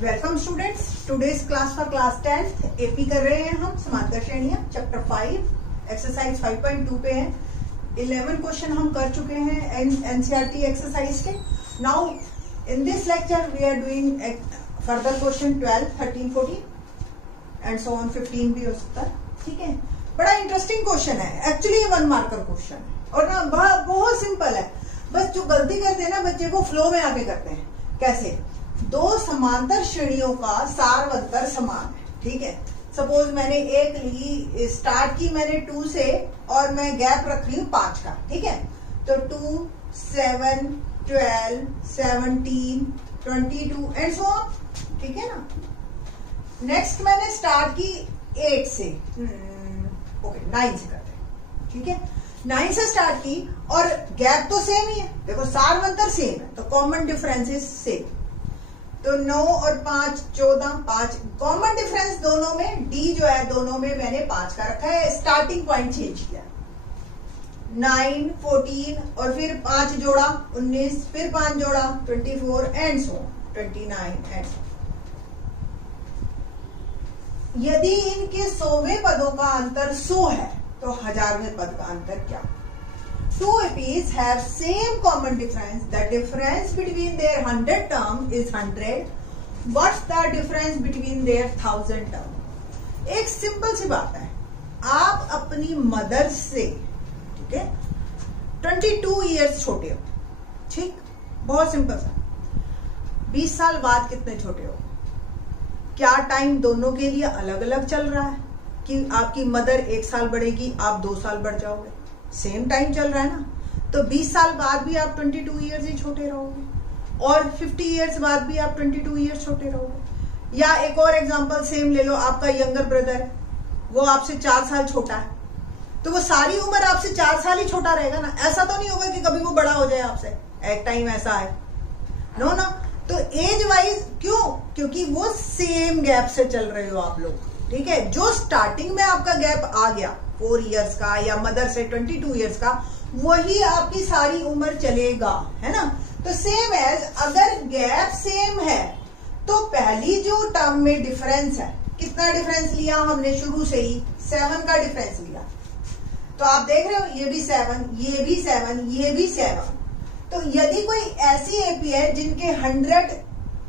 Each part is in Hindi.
Welcome students, today's class for class 10th AP कर रहे हैं हम समांतर श्रेणियां चैप्टर 5 एक्सरसाइज 5.2 पे है। 11 क्वेश्चन हम कर चुके हैं एनसीईआरटी एक्सरसाइज के। Now in this lecture we are doing further question 12, 13, 14 and so on 15 भी हो सकता है। ठीक है, बड़ा इंटरेस्टिंग क्वेश्चन है एक्चुअली, 1 मार्कर क्वेश्चन है और ना बहुत सिंपल है। बस जो गलती करते हैं ना बच्चे को फ्लो में आके करते हैं। कैसे? दो समांतर श्रेणियों का सारवंतर समान है। ठीक है, सपोज मैंने एक ली, स्टार्ट की मैंने 2 से और मैं गैप रख रही हूं 5 का। ठीक है, तो 2, 7, 12, 17, 22 एंड सो ऑन। ठीक है ना। नेक्स्ट मैंने स्टार्ट की 8 से, ओके 9 से करते हैं। ठीक है, 9 से स्टार्ट की और गैप तो सेम ही है। देखो सारवंतर सेम है तो कॉमन डिफरेंस इज सेम। तो 9 और 5 14, 5 कॉमन डिफरेंस दोनों में, डी जो है दोनों में मैंने 5 का रखा है। स्टार्टिंग पॉइंट चेंज किया, 9, 14 और फिर 5 जोड़ा 19, फिर 5 जोड़ा 24 एंड सो 29 एंड सो। यदि इनके 100वें पदों का अंतर 100 है तो 1000वें पद का अंतर क्या? Two APs have same common difference. The difference between their 100 term is 100. What's the difference between their 1000 term? एक सिंपल सी बात है, आप अपनी मदर से, ठीक है, 22 इयर्स छोटे हो। ठीक, बहुत सिंपल सा। 20 साल बाद कितने छोटे हो? क्या टाइम दोनों के लिए अलग अलग चल रहा है कि आपकी मदर 1 साल बढ़ेगी, आप 2 साल बढ़ जाओगे? सेम टाइम चल रहा है ना। तो 20 साल बाद भी आप 22 इयर्स ही छोटे रहोगे और 50 इयर्स बाद भी आप 22 इयर्स छोटे रहोगे। या एक और एग्जांपल सेम ले लो, आपका यंगर ब्रदर, वो आपसे 4 साल छोटा है, तो वो सारी उम्र आपसे 4 साल ही छोटा रहेगा ना। ऐसा तो नहीं होगा कि कभी वो बड़ा हो जाए आपसे, एक टाइम ऐसा है नो ना। तो एज वाइज क्यों? क्योंकि वो सेम गैप से चल रहे हो आप लोग। ठीक है, जो स्टार्टिंग में आपका गैप आ गया 4 इयर्स का या मदर से 22 इयर्स का, वही आपकी सारी उम्र चलेगा, है ना। तो सेम एज, अगर गैप सेम है तो पहली जो टर्म में डिफरेंस है, कितना डिफरेंस लिया हमने शुरू से ही? 7 का डिफरेंस लिया। तो आप देख रहे हो ये भी 7, ये भी 7, ये भी 7। तो यदि कोई ऐसी एपी है जिनके 100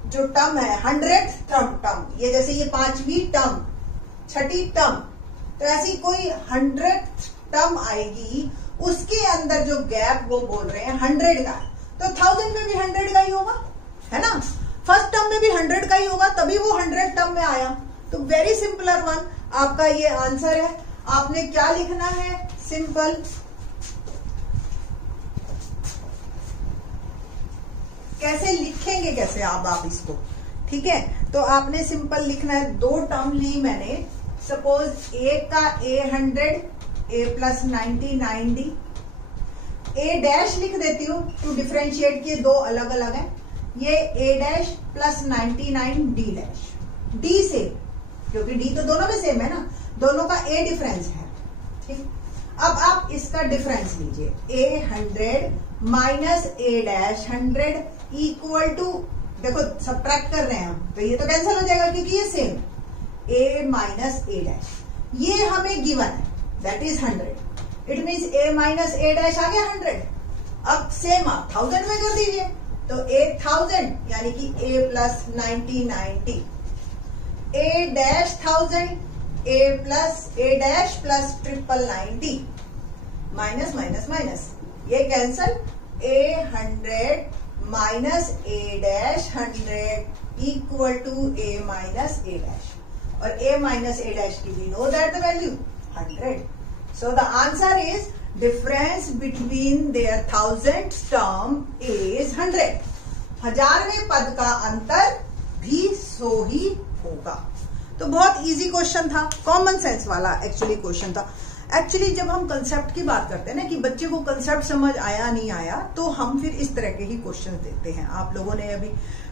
जो टर्म है, 100th टर्म, ये जैसे ये 5वीं टर्म, 6ठी टर्म, तो ऐसी कोई 100th टर्म आएगी, उसके अंदर जो गैप वो बोल रहे हैं 100 का, तो 1000 में भी 100 का ही होगा, है ना। फर्स्ट टर्म में भी 100 का ही होगा, तभी वो 100 टर्म में आया। तो वेरी सिंपलर वन आपका ये आंसर है। आपने क्या लिखना है? सिंपल, कैसे लिखेंगे, कैसे आप इसको? ठीक है, तो आपने सिंपल लिखना है। 2 टर्म ली मैंने, सपोज एक का A100, A plus 99D, A dash लिख देती हूँ टू डिफरेंशिएट किए, 2 अलग अलग हैं। ये A dash plus 99D dash, D से, क्योंकि D तो दोनों में सेम है ना, दोनों का A डिफरेंस है। ठीक, अब आप इसका डिफरेंस लीजिए, A100 minus A dash 100 equal to, देखो सबट्रैक्ट कर रहे हैं हम, तो ये तो कैंसिल हो जाएगा क्योंकि ये same, A minus A dash, ये हमें गिवन है, that is 100। It means A minus A dash आ गया 100। अब सेम आप 1000 में कर दीजिए, तो 1000 यानी कि A plus 99D, A dash 1000, A dash plus 999D, minus minus minus, ये cancel, A100 minus A dash 100 equal to A minus A dash, और A माइनस A डैश की we know that the value 100. So the answer is difference between their 1000th term is 100. 1000वें पद का अंतर भी 100 ही होगा। तो बहुत इजी क्वेश्चन था, कॉमन सेंस वाला एक्चुअली क्वेश्चन था। एक्चुअली जब हम कंसेप्ट की बात करते हैं ना कि बच्चे को कंसेप्ट समझ आया नहीं आया, तो हम फिर इस तरह के ही क्वेश्चन देते हैं। आप लोगों ने अभी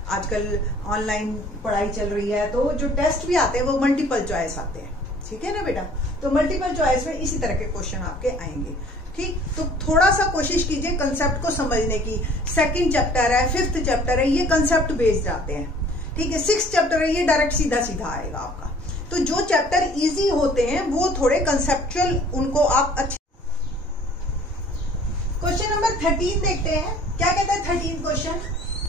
आजकल ऑनलाइन पढ़ाई चल रही है, तो जो टेस्ट भी आते हैं वो मल्टीपल चॉइस आते हैं। ठीक है ना बेटा, तो मल्टीपल चॉइस में इसी तरह के क्वेश्चन आपके आएंगे। ठीक, तो थोड़ा सा कोशिश कीजिए कंसेप्ट को समझने की। 2nd चैप्टर है, 5th चैप्टर है, ये कंसेप्ट बेस्ड आते हैं। ठीक है, 6 चैप्टर है ये, डायरेक्ट सीधा सीधा आएगा आपका। तो जो चैप्टर इजी होते हैं वो थोड़े कंसेप्चुअल, उनको आप अच्छे। क्वेश्चन नंबर 13 देखते हैं, क्या कहता है 13 क्वेश्चन।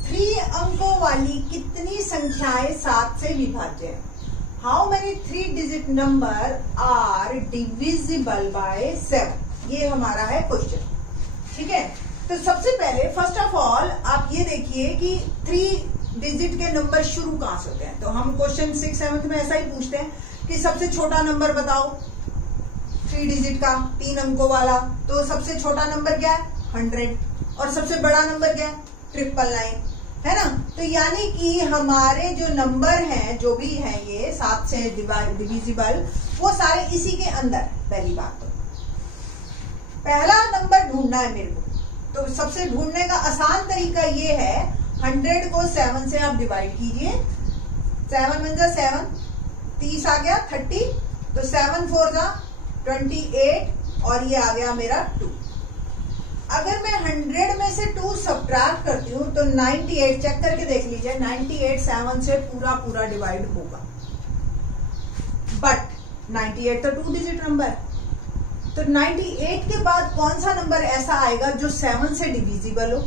3 अंकों वाली कितनी संख्याएं 7 से विभाज्य है? How many 3 digit number are divisible by 7? ये हमारा है क्वेश्चन। ठीक है, तो सबसे पहले फर्स्ट ऑफ ऑल आप ये देखिए कि 3 डिजिट के नंबर शुरू कहां से होते हैं। तो हम क्वेश्चन 6, 7 में ऐसा ही पूछते हैं कि सबसे छोटा नंबर बताओ 3 डिजिट का, 3 अंकों वाला। तो सबसे छोटा नंबर क्या है? 100। और सबसे बड़ा नंबर क्या है? 999, है ना। तो यानी कि हमारे जो नंबर हैं, जो भी हैं ये 7 से डिविजिबल, वो सारे इसी के अंदर। पहली बात तो पहला नंबर ढूंढना है मेरे को, तो सबसे ढूंढने का आसान तरीका ये है, 100 को 7 से आप डिवाइड कीजिए। 7 वन जा 7, 30 आ गया 30, तो 7 4 जा 28, और ये आ गया मेरा 2। अगर मैं 100 में से 2 सब्ट्रैक्ट करती हूं तो 98, चेक करके देख लीजिए, 98 7 से पूरा पूरा डिवाइड होगा। बट 98 तो 2 डिजिट नंबर, तो 98 के बाद कौन सा नंबर ऐसा आएगा जो 7 से डिविजिबल हो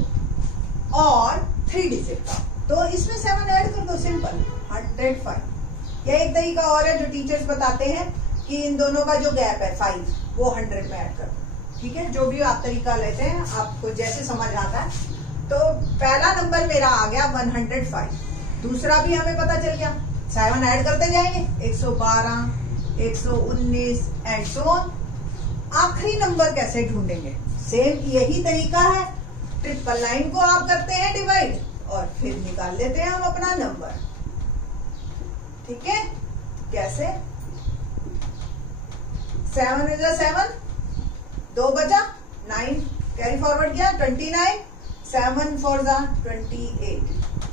और 3 डिजिट का? तो इसमें 7 ऐड कर दो, सिंपल 105। या एक तरीका और है जो टीचर्स बताते हैं कि इन दोनों का जो गैप है 5, वो 100 में ऐड कर दो। ठीक है, जो भी आप तरीका लेते हैं, आपको जैसे समझ आता है। तो पहला नंबर मेरा आ गया 105, दूसरा भी हमें पता चल गया, 7 ऐड करते जाएंगे, 112, 119 एंड सो ऑन। आखिरी नंबर कैसे ढूंढेंगे? सेम यही तरीका है, 999 को आप करते हैं डिवाइड और फिर निकाल लेते हैं हम अपना नंबर। ठीक है, कैसे? 7 इज 7, 2 बचा 9, कैरी फॉरवर्ड किया 29, 7 4 जा 28।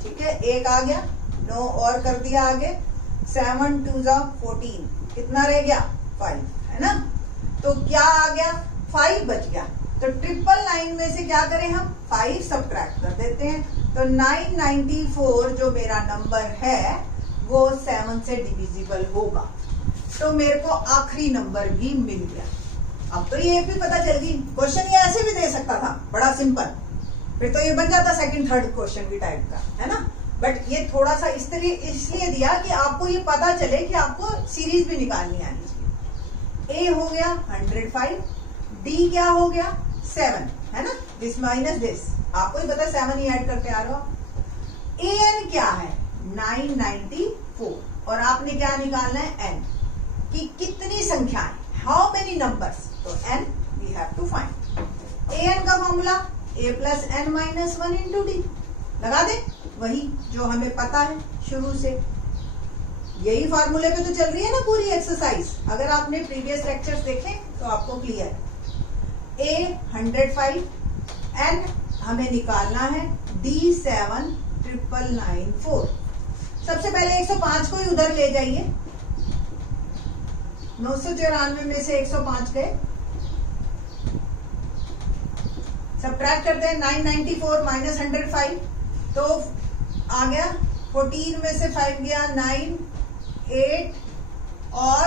ठीक है, 1 आ गया, 9 और कर दिया आगे, 7 2 जा 14, कितना रह गया? 5, है ना। तो क्या आ गया? 5 बच गया। तो 999 में से क्या करें हम? 5 सब्ट्रैक्ट कर देते हैं, तो 994 जो मेरा नंबर है वो 7 से डिविजिबल होगा। तो मेरे को आखिरी नंबर भी मिल गया। अब तो ये भी पता चल गई। क्वेश्चन ये ऐसे भी दे सकता था, बड़ा सिंपल, फिर तो ये बन जाता सेकंड थर्ड क्वेश्चन भी टाइप का, है ना। बट ये थोड़ा सा इसलिए दिया कि आपको ये पता चले कि आपको सीरीज भी निकालनी आनी चाहिए। ए हो गया 105, डी क्या हो गया? 7, है ना। दिस माइनस दिस, आपको ही पता 7 ही ऐड करते आ रहे हो। ए एन क्या है? 994, और आपने क्या निकालना है? एन की कितनी संख्याएं, हाउ मेनी नंबर्स। तो N we have to find. A N का formula A plus N minus 1 into D, लगा दे, वही जो हमें पता है शुरू से। यही फार्मूले पे तो चल रही है ना पूरी एक्सरसाइज। अगर आपने प्रीवियस लेक्चर्स देखे तो आपको क्लियर। ए 105, एन हमें निकालना है, डी 7 994। सबसे पहले 105 को ही उधर ले जाइए, 994 में से 105 गए, सब्ट्रैक्ट करते हैं 994 माइनस 105, तो आ गया 14 में से 5 गया 9, 8 और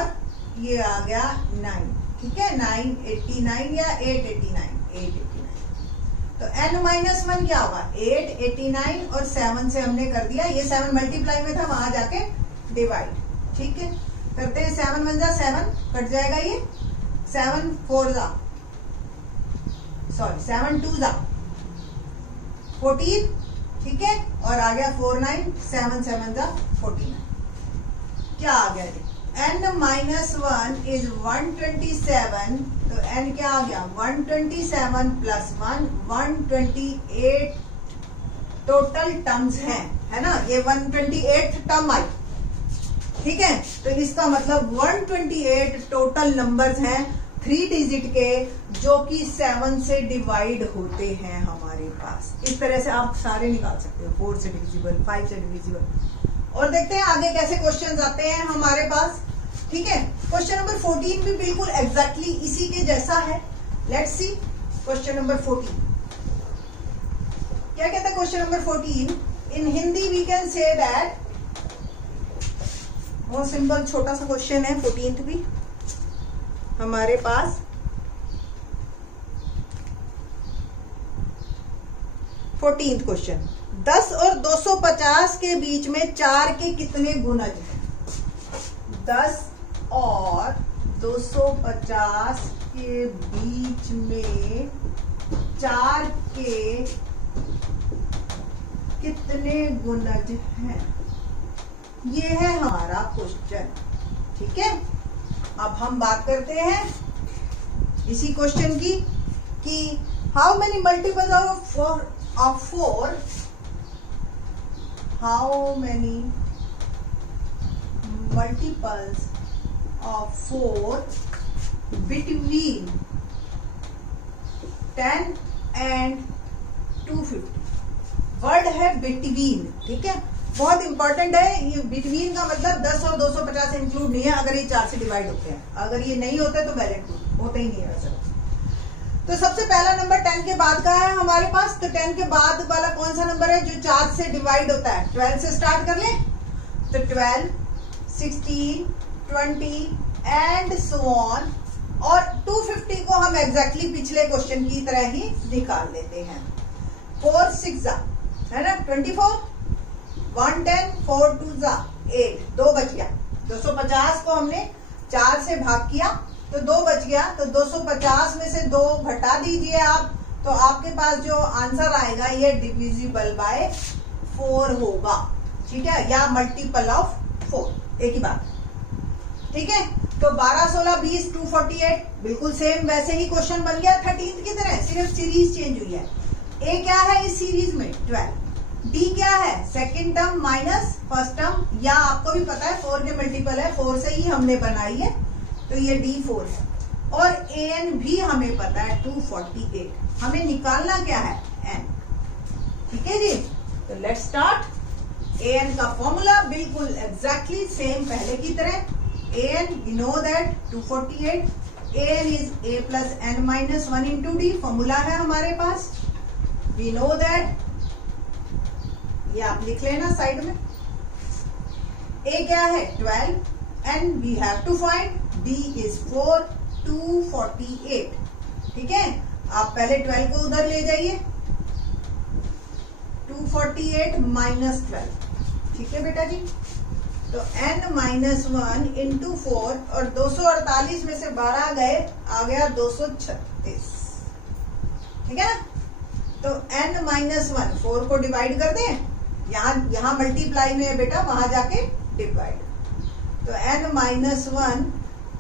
ये आ गया 9। ठीक है, 989 या 889। तो n माइनस 1 क्या होगा? 889, और 7 से हमने कर दिया, ये 7 मल्टीप्लाई में था, वहां जाके डिवाइड। ठीक है, करते हैं 7 1 जा 7, कट जाएगा ये, 7 4 जा 7 2 जा 14। ठीक है, और आ गया 49, 7 7 जा 49। क्या आ गया? n माइनस 1 इज 127, तो n क्या आ गया? 127 प्लस 1 128 टोटल टर्म्स हैं, है ना। ये 128 टर्म आई। ठीक है, तो इसका मतलब 128 टोटल नंबर्स हैं 3 डिजिट के, जो कि 7 से डिवाइड होते हैं हमारे पास। इस तरह से आप सारे निकाल सकते हो, 4 से डिविजिबल, 5 से डिविजिबल। और देखते हैं आगे कैसे क्वेश्चंस आते हैं हमारे पास। ठीक है, क्वेश्चन नंबर 14 भी बिल्कुल एग्जैक्टली इसी के जैसा है। लेट्स सी क्वेश्चन नंबर 14 क्या कहता है। Question number 14, in Hindi we can say that बहुत सिंपल छोटा सा क्वेश्चन है 14th भी हमारे पास। 14th क्वेश्चन, 10 और 250 के बीच में 4 के कितने गुणज हैं? 10 और 250 के बीच में 4 के कितने गुणज हैं? ये है हमारा क्वेश्चन। ठीक है, अब हम बात करते हैं इसी क्वेश्चन की कि how many multiples of 4, how many multiples of 4 between 10 and 250। Word है बिटवीन। ठीक है, बहुत इंपॉर्टेंट है ये। बिटवीन का मतलब 10 और 250 इंक्लूड नहीं है अगर ये 4 से डिवाइड होते हैं। अगर ये नहीं होते तो वैलिड होते ही नहीं है वैसे। तो सबसे पहला नंबर 10 के बाद का है हमारे पास। तो 10 के बाद वाला कौन सा नंबर है जो 4 से डिवाइड होता है? 12 से स्टार्ट कर ले। तो 12, 16, 20 एंड सो ऑन। और 250 को हम एग्जैक्टली पिछले क्वेश्चन की तरह ही निकाल लेते हैं। 4 6 है ना 24, 1 10, 4 2 8, 2 बच गया। 250 को हमने 4 से भाग किया तो 2 बच गया। तो 250 में से 2 घटा दीजिए आप, तो आपके पास जो आंसर आएगा ये डिविजिबल बाय 4 होगा। ठीक है, या मल्टीपल ऑफ 4, एक ही बात। ठीक है, तो 12 16 20 248 बिल्कुल सेम वैसे ही क्वेश्चन बन गया 13th की तरह, सिर्फ सीरीज चेंज हुई है। ए क्या है इस सीरीज में? 12। डी क्या है? Second term minus first term, या आपको भी पता है 4 के मल्टीपल है, 4 से ही हमने बनाई है, तो ये D4 है। और एन भी हमें पता है 248। हमें निकालना क्या है? एन। ठीक है जी, तो लेट्स स्टार्ट। एन का फॉर्मूला बिल्कुल एग्जैक्टली सेम पहले की तरह। an we know that 248, an is a plus n minus 1 into d, formula है हमारे पास। we know that, ये आप लिख लेना साइड में। a क्या है? 12 and we have to find d is 4, 248। ठीक है, आप पहले 12 को उधर ले जाइए। 248 माइनस 12। ठीक है बेटा जी, तो n माइनस 1 इंटू 4 और 248 में से 12 गए, आ गया 236। ठीक है ना, तो n माइनस 1 4 को डिवाइड कर दें, यहां मल्टीप्लाई में है बेटा, वहां जाके डिवाइड। तो n माइनस 1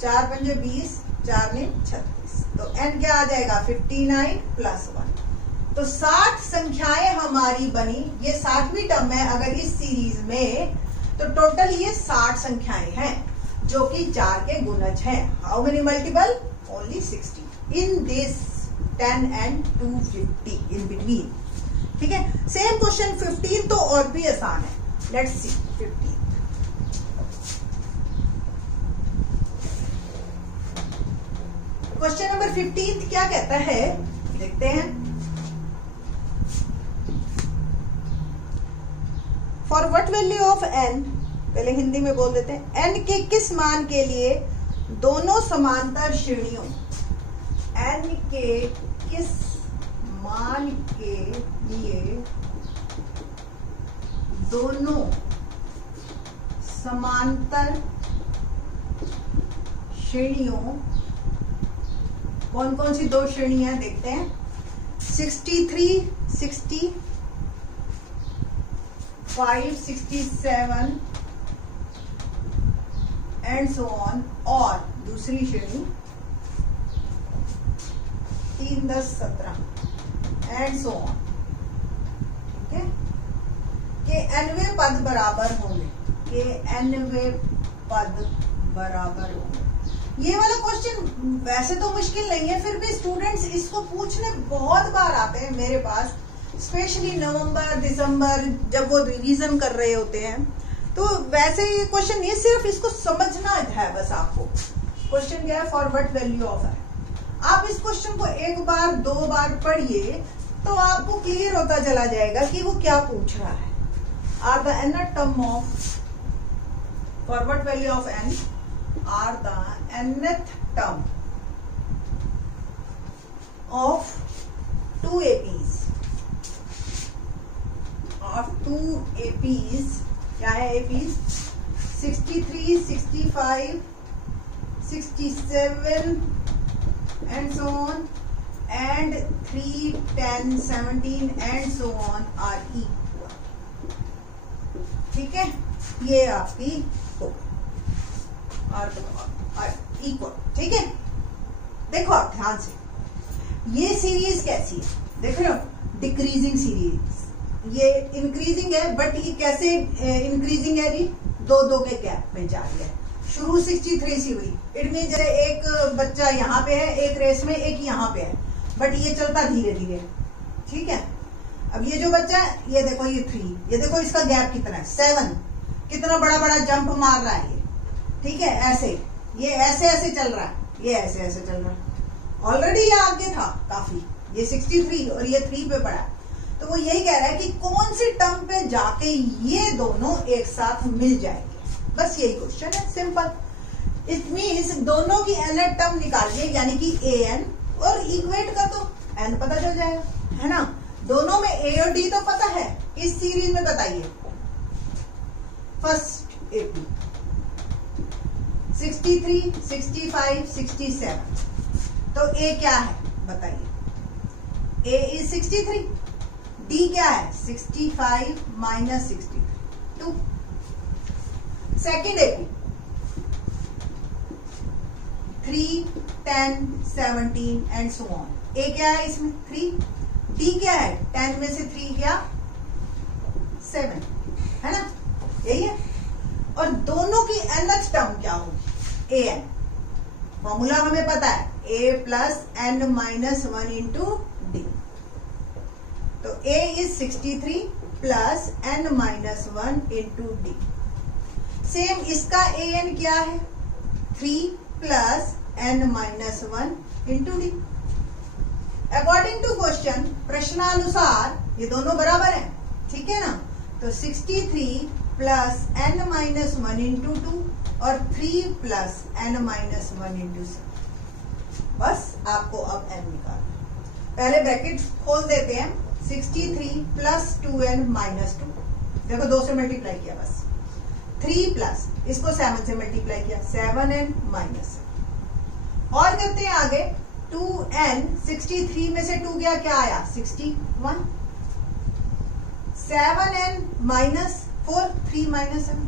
4 पंजे 20, 4 ने 36, तो n क्या आ जाएगा? 59 प्लस 1। तो 60 संख्याएं हमारी बनी। ये 60वीं टर्म है अगर इस सीरीज में, तो टोटल ये 60 संख्याएं हैं जो कि 4 के गुणज हैं। How many multiple? Only 60 in this 10 and 250 in between. ठीक है, सेम क्वेश्चन 15 तो और भी आसान है। Let's see 15। क्वेश्चन नंबर 15 क्या कहता है, देखते हैं। For what value of n, पहले हिंदी में बोल देते हैं, n के किस मान के लिए दोनों समांतर श्रेणियों, n के किस मान के लिए दोनों समांतर श्रेणियों, कौन कौन सी 2 श्रेणियां देखते हैं। 63, 60, 5, 67 एंड सो ऑन, और दूसरी श्रेणी 3, 10, 17 एंड सो ऑन। ठीक है, के nवें पद बराबर होंगे, के nवें पद बराबर होंगे। ये वाला क्वेश्चन वैसे तो मुश्किल नहीं है, फिर भी स्टूडेंट्स इसको पूछने बहुत बार आते हैं मेरे पास, स्पेशली नवंबर दिसंबर जब वो रिवीजन कर रहे होते हैं। तो वैसे ये क्वेश्चन, ये सिर्फ इसको समझना है बस आपको। क्वेश्चन क्या है? फॉर व्हाट वैल्यू ऑफ है। आप इस क्वेश्चन को 1 बार 2 बार पढ़िए तो आपको क्लियर होता चला जाएगा कि वो क्या पूछ रहा है। Are the nth term of forward value of n are the nth term of two APs. Of two APs, क्या है APs? 63, 65, 67 and so on, and 3, 10, 17 and so on are equal. ठीक है, ये आपकी इक्वल. ठीक है, देखो आप ध्यान से, ये सीरीज कैसी है, देख रहे हो, डिक्रीजिंग सीरीज. ये इंक्रीजिंग है, बट ये कैसे इंक्रीजिंग है जी? दो दो के गैप में जा रही है. शुरू 63 से हुई, इट मीन जैसे एक बच्चा यहाँ पे है एक रेस में, एक यहाँ पे है, बट ये चलता धीरे धीरे. ठीक है, अब ये जो बच्चा है, ये देखो ये 3, ये देखो इसका गैप कितना है 7, कितना बड़ा बड़ा जंप मार रहा है ये. ठीक है, ऐसे ये ऐसे ऐसे चल रहा है, ये ऐसे ऐसे चल रहा है. ऑलरेडी ये आगे था काफी, ये 63 और ये 3 पे पड़ा. तो वो यही कह रहा है कि कौन सी टर्म पे जाके ये दोनों एक साथ मिल जाएंगे. बस यही क्वेश्चन है, सिंपल. इट मीन्स दोनों की nth टर्म निकालिए, यानी कि an, और इक्वेट कर दो, n पता चल जाएगा, है ना. दोनों में a और d तो पता है. इस सीरीज में बताइए, फर्स्ट AP 63, 65, 67, तो a क्या है बताइए? a इज 63, d क्या है? 65 minus 63, 2. Second AP 3, 10, 17 and so on. a क्या है इसमें? 3. d क्या है? 10 में से 3 क्या? 7, है ना, यही है. और दोनों की nth टर्म क्या होगी? an. फॉर्मूला हमें पता है, a plus n minus 1 into d. तो a is 63 plus n minus 1 into d. Same इसका an क्या है? 3 plus n minus 1 into D. According to question, प्रश्नानुसार ये दोनों बराबर हैं. ठीक है ना. तो 63 प्लस n माइनस 1 इंटू 2 और 3 प्लस n माइनस 1 इंटू 7. बस आपको अब n निकालना. पहले ब्रैकेट खोल देते हैं. 63 प्लस 2n माइनस 2, देखो 2 से मल्टीप्लाई किया, बस 3 प्लस इसको 7 से मल्टीप्लाई किया, 7n माइनस. और करते हैं आगे, 2n 63 में से 2 गया, क्या आया? 61. 7n minus 4, 3 minus 7.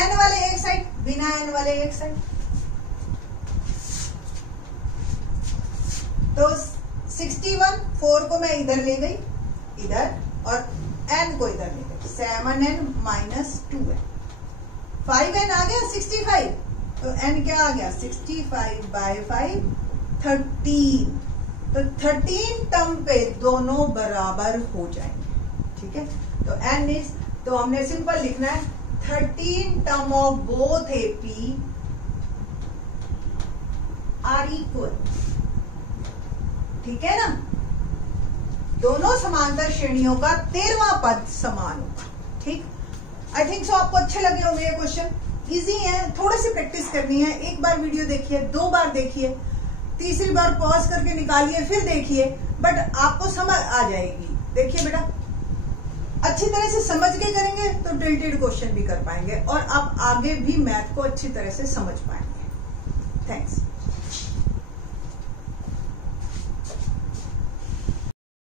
n वाले एक साइड, बिना n वाले एक साइड. तो 61, 4 को मैं इधर ले गई, इधर, और n को इधर ले गई, 7n माइनस 2n. 5n आ गया 65, तो n क्या आ गया? 65 बाय 5, 13. तो 13 टर्म पे दोनों बराबर हो जाएंगे. ठीक है, तो n इज, तो हमने सिंपल लिखना है 13 term of both AP are equal. ठीक है ना, दोनों समांतर श्रेणियों का 13वां पद समान होगा. ठीक, आई थिंक सो आपको अच्छे लगे होंगे ये क्वेश्चन. इजी है, थोड़ी सी प्रैक्टिस करनी है. एक बार वीडियो देखिए, 2 बार देखिए, तीसरी बार पॉज करके निकालिए, फिर देखिए, बट आपको समझ आ जाएगी. देखिए बेटा, अच्छी तरह से समझ के करेंगे तो टिल्टेड क्वेश्चन भी कर पाएंगे और आप आगे भी मैथ को अच्छी तरह से समझ पाएंगे. थैंक्स.